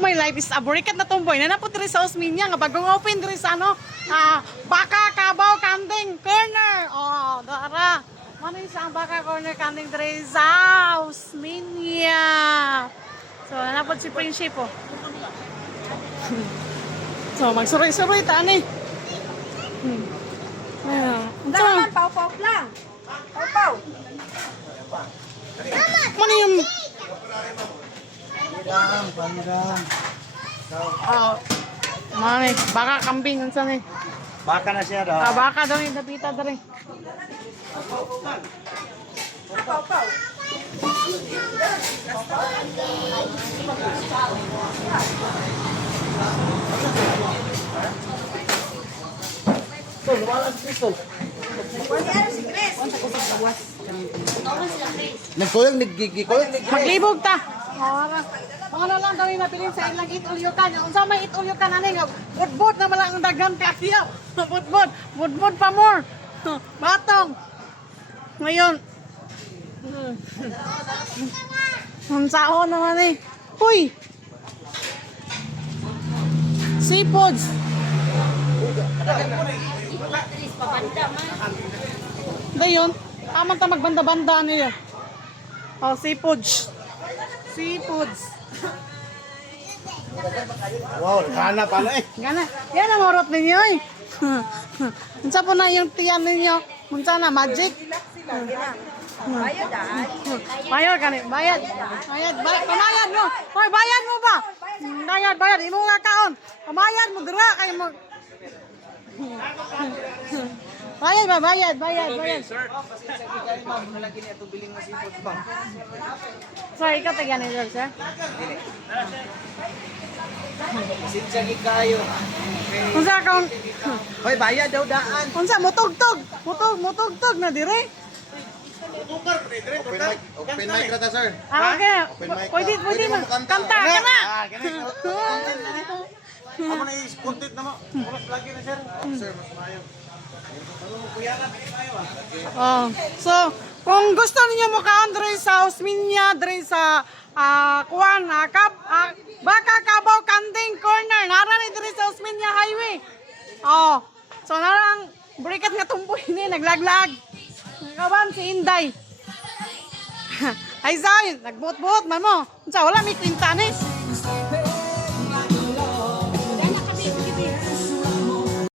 My life is a burikat na tumboy na napod diri sa Osminia nga bagong open diri sa ano Baka Cabaw Canting Corner. Oh, dara. Mano sa Baka Corner Canting diri sa Osminia. So napod si Friendship oh. So magsuroy-suroy ta ani. Daman, pau-pau lang. Pau-pau. Mano yung oh, mano baka kambing unsa ni? Baka na siya daw. Baka daw yung dapita diri. Pau-pau. Nagkuyang, nagkikuyang. Maglibog ta. Mga na lang kami mapilin sa ilang itulyukan. Unsa may itulyukan ani nga budbud na malang ang daghan kayo. Budbud pa more. Batong. Ngayon. Unsaon naman eh. Huy. Seafoods. Dayon, aman ta magbanda-banda niya. Oh, seafoods. Seafoods. Wow, kana pala eh. Gana. Yan ang orot ninyo eh. Unsa po na yung tiyan ninyo? Unsa na magic? Bayad dahil. Bayad kani, bayad. Pamayad mo. Hoy, bayad mo ba? Bayad. Imo nga kaon. Pamayad mo dira kay mo. Bayad. Sir, ma'am, nalagi niya itong biling na seafood ba? Sorry, ikaw taga ni sir. Sinsya kayo. Unsa kaon? Hoy, bayad daw daan. Unsa mutugtog? Mutugtog na dire. Open mic na ta, sir. Okay. Open mic. Pwede man kanta kana. Ako na i-content na mo. Oras lagi na, sir. Sir, mas maayo. Oh. So, kung gusto niyo mo kaon diri sa Osminia, diri sa Baka Cabaw Canting Corner, nara ni diri sa Osminia Highway. Oh. So narang burikat nga tumboy ni naglaglag. Kaban si Inday. Ay Zay, nagbuot-buot man mo. Unsa wala mi kwinta ni?